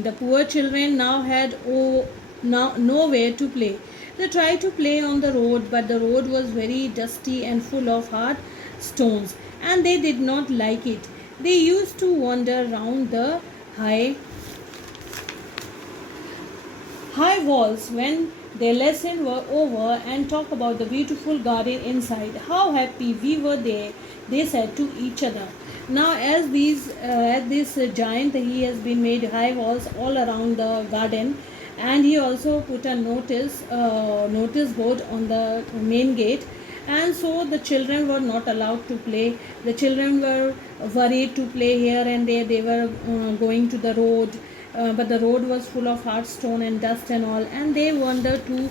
giant. The poor children now had nowhere to play. They tried to play on the road, but the road was very dusty and full of hard stones, and they did not like it. They used to wander round the high high walls when their lessons were over and talk about the beautiful garden inside. How happy we were there, they said to each other. Now, as this giant, he has been made high walls all around the garden, and he also put a notice board on the main gate, and so the children were not allowed to play. The children were worried to play here and there. They were going to the road, but the road was full of hard stone and dust and all, and they wanted to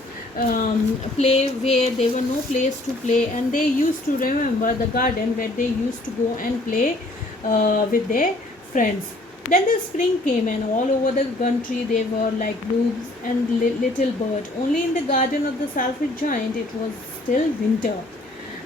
play where there were no place to play, and they used to remember the garden where they used to go and play with their friends. Then the spring came, and all over the country they were like blooms and little birds. Only in the garden of the selfish giant it was still winter.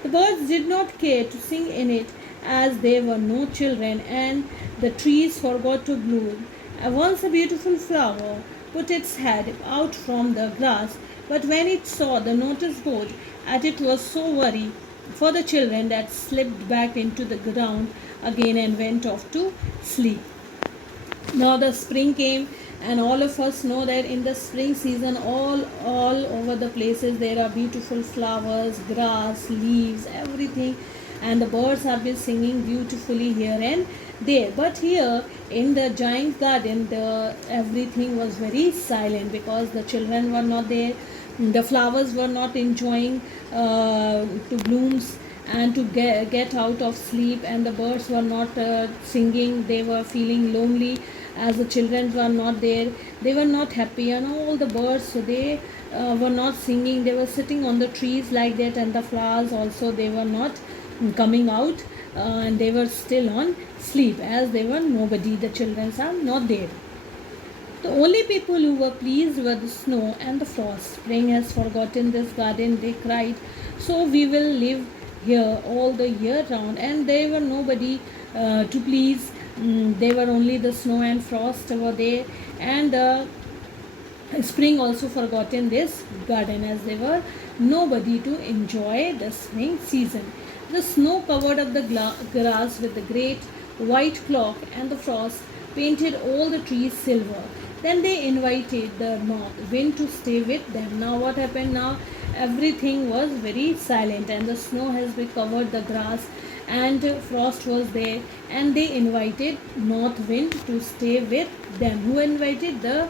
The birds did not care to sing in it, as there were no children, and the trees forgot to bloom. Once a beautiful flower put its head out from the grass, but when it saw the notice board, it was so worried for the children that slipped back into the ground again and went off to sleep. Now the spring came, and all of us know that in the spring season all over the places there are beautiful flowers, grass, leaves, everything, and the birds have been singing beautifully here and there. But here in the giant garden, everything was very silent because the children were not there. The flowers were not enjoying to blooms and to get out of sleep, and the birds were not singing. They were feeling lonely as the children were not there. They were not happy, and all the birds, so they were not singing. They were sitting on the trees like that, and the flowers also, they were not coming out, and they were still on sleep as they were nobody. The children are not there. The only people who were pleased were the snow and the frost. Spring has forgotten this garden, they cried, so we will live here all the year round. And there were nobody to please. They were only the snow and frost were there, and spring also forgotten this garden, as there were nobody to enjoy the spring season. The snow covered up the grass with the great white clock, and the frost painted all the trees silver. Then they invited the north wind to stay with them. Now what happened? Now everything was very silent, and the snow has covered the grass, and frost was there, and they invited north wind to stay with them. Who invited? The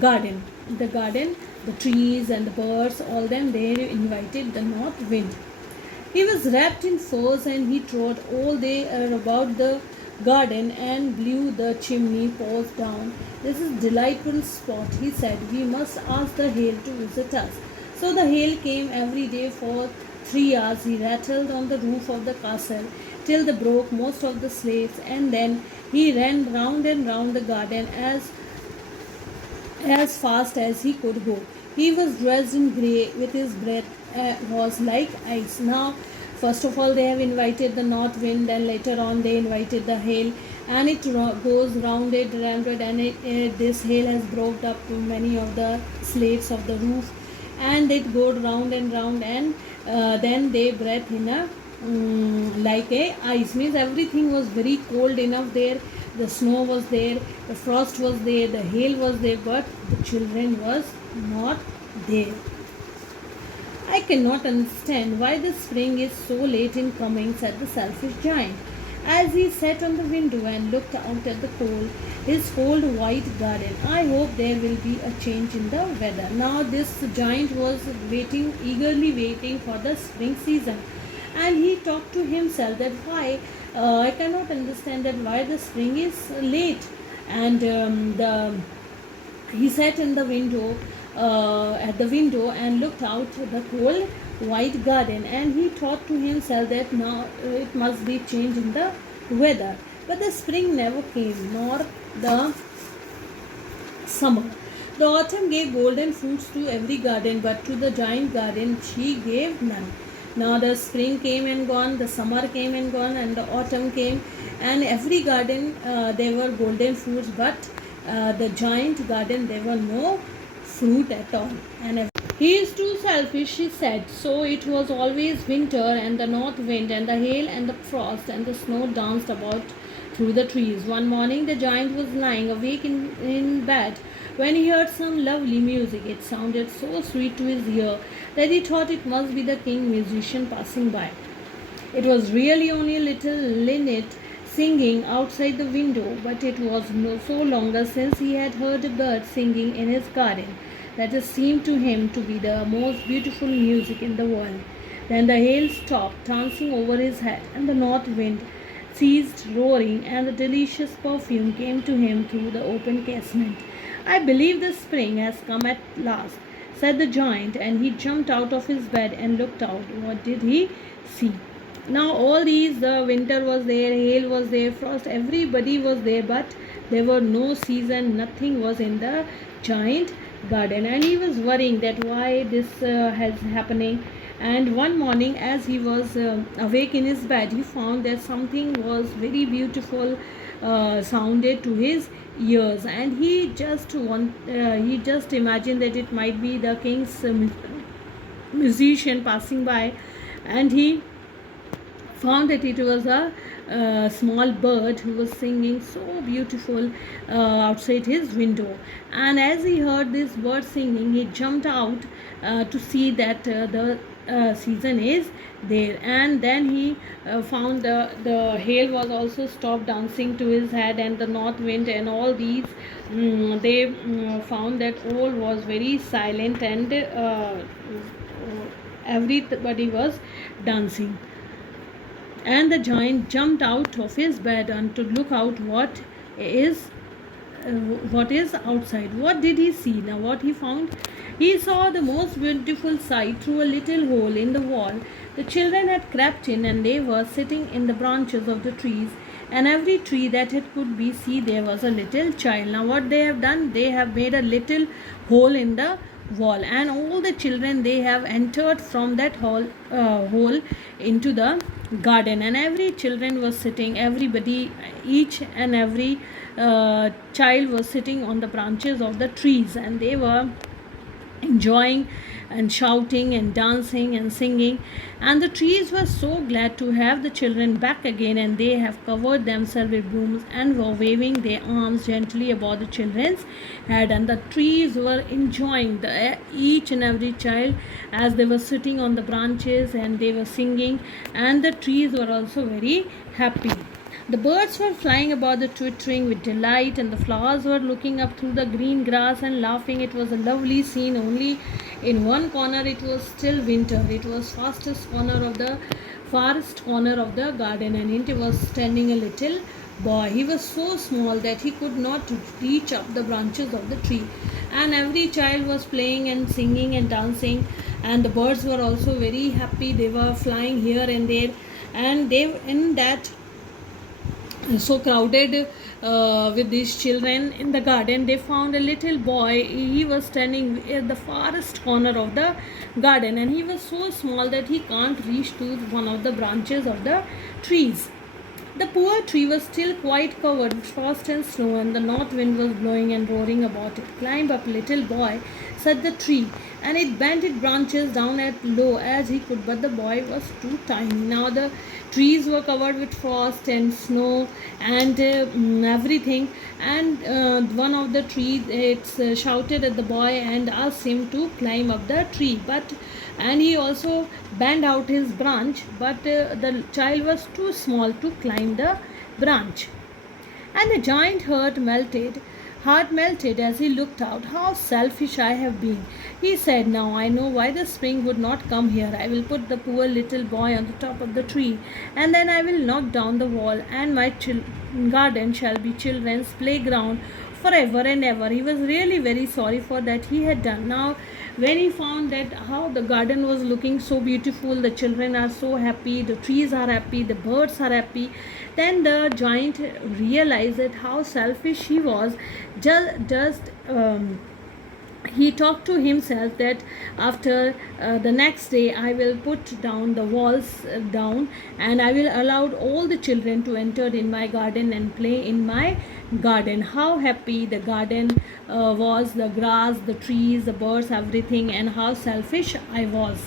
garden. The trees and the birds, all them, they invited the north wind. He was wrapped in furs, and he trod all day about the garden and blew the chimney pots down. This is delightful spot, he said. We must ask the hail to visit us. So the hail came every day for 3 hours. He rattled on the roof of the castle till they broke most of the slates, and then he ran round and round the garden as fast as he could go. He was dressed in grey, with his breath was like ice. Now, first of all, they have invited the north wind, then later on they invited the hail, and it goes rounded, and this hail has broke up to many of the slates of the roof, and it goes round and round, and then they breathe in a like a ice. Means everything was very cold enough there. The snow was there, the frost was there, the hail was there, but the children was not there. I cannot understand why the spring is so late in coming, said the selfish giant, as he sat on the window and looked out at the his cold white garden. I hope there will be a change in the weather. Now this giant was eagerly waiting for the spring season, and he talked to himself that why I cannot understand that why the spring is late. And he sat in the window at the window and looked out the cold white garden, and he thought to himself that now it must be change in the weather. But the spring never came, nor the summer. The autumn gave golden fruits to every garden, but to the giant garden she gave none. Now the spring came and gone, the summer came and gone, and the autumn came, and every garden there were golden fruits, but the giant garden, there were no fruit at all. And he is too selfish, she said. So it was always winter, and the north wind, and the hail, and the frost, and the snow danced about through the trees. One morning, the giant was lying awake in bed when he heard some lovely music. It sounded so sweet to his ear that he thought it must be the king musician passing by. It was really only a little linnet singing outside the window, but it was so longer since he had heard a bird singing in his garden that it seemed to him to be the most beautiful music in the world. Then the hail stopped dancing over his head, and the north wind ceased roaring, and the delicious perfume came to him through the open casement. I believe the spring has come at last, said the giant, and he jumped out of his bed and looked out. What did he see? Now all these, the winter was there, hail was there, frost, everybody was there, but there were no season, nothing was in the giant garden, and he was worrying that why this has happening. And one morning, as he was awake in his bed, he found that something was very beautiful sounded to his ears, and he just imagined that it might be the king's musician passing by, and he found that it was a small bird who was singing so beautiful outside his window. And as he heard this bird singing, he jumped out to see that the season is there. And then he found the hail was also stopped dancing to his head, and the north wind and all these, they found that all was very silent, and everybody was dancing. And the giant jumped out of his bed and to look out is what is outside. What did he see? Now what he found? He saw the most beautiful sight. Through a little hole in the wall, the children had crept in, and they were sitting in the branches of the trees, and every tree that it could be see there was a little child. Now what they have done, they have made a little hole in the wall, and all the children, they have entered from that hole into the garden, and every children was sitting, everybody, each and every child was sitting on the branches of the trees, and they were enjoying and shouting and dancing and singing. And the trees were so glad to have the children back again, and they have covered themselves with blooms and were waving their arms gently above the children's head. And the trees were enjoying each and every child as they were sitting on the branches, and they were singing, and the trees were also very happy. The birds were flying about the twittering with delight, and the flowers were looking up through the green grass and laughing. It was a lovely scene. Only in one corner it was still winter. It was farthest corner of the garden, and in it was standing a little boy. He was so small that he could not reach up the branches of the tree, and every child was playing and singing and dancing, and the birds were also very happy. They were flying here and there, and they in that so crowded with these children in the garden, they found a little boy. He was standing at the farthest corner of the garden, and he was so small that he can't reach to one of the branches of the trees. The poor tree was still quite covered with frost and snow, and the north wind was blowing and roaring about it. "Climb up, little boy," said the tree, and it bent its branches down as low as he could, but the boy was too tiny. Now the trees were covered with frost and snow and everything, and one of the trees, shouted at the boy and asked him to climb up the tree, and he also bent out his branch, but the child was too small to climb the branch. And the giant heart melted as he looked out. "How selfish I have been," he said. "Now I know why the spring would not come here. I will put the poor little boy on the top of the tree, and then I will knock down the wall, and my garden shall be children's playground forever and ever." He was really very sorry for that he had done. Now when he found that how the garden was looking so beautiful, the children are so happy, the trees are happy, the birds are happy, then the giant realized that how selfish he was, just he talked to himself that after the next day I will put down the walls down, and I will allow all the children to enter in my garden and play in my garden. How happy the garden was, the grass, the trees, the birds, everything, and how selfish I was.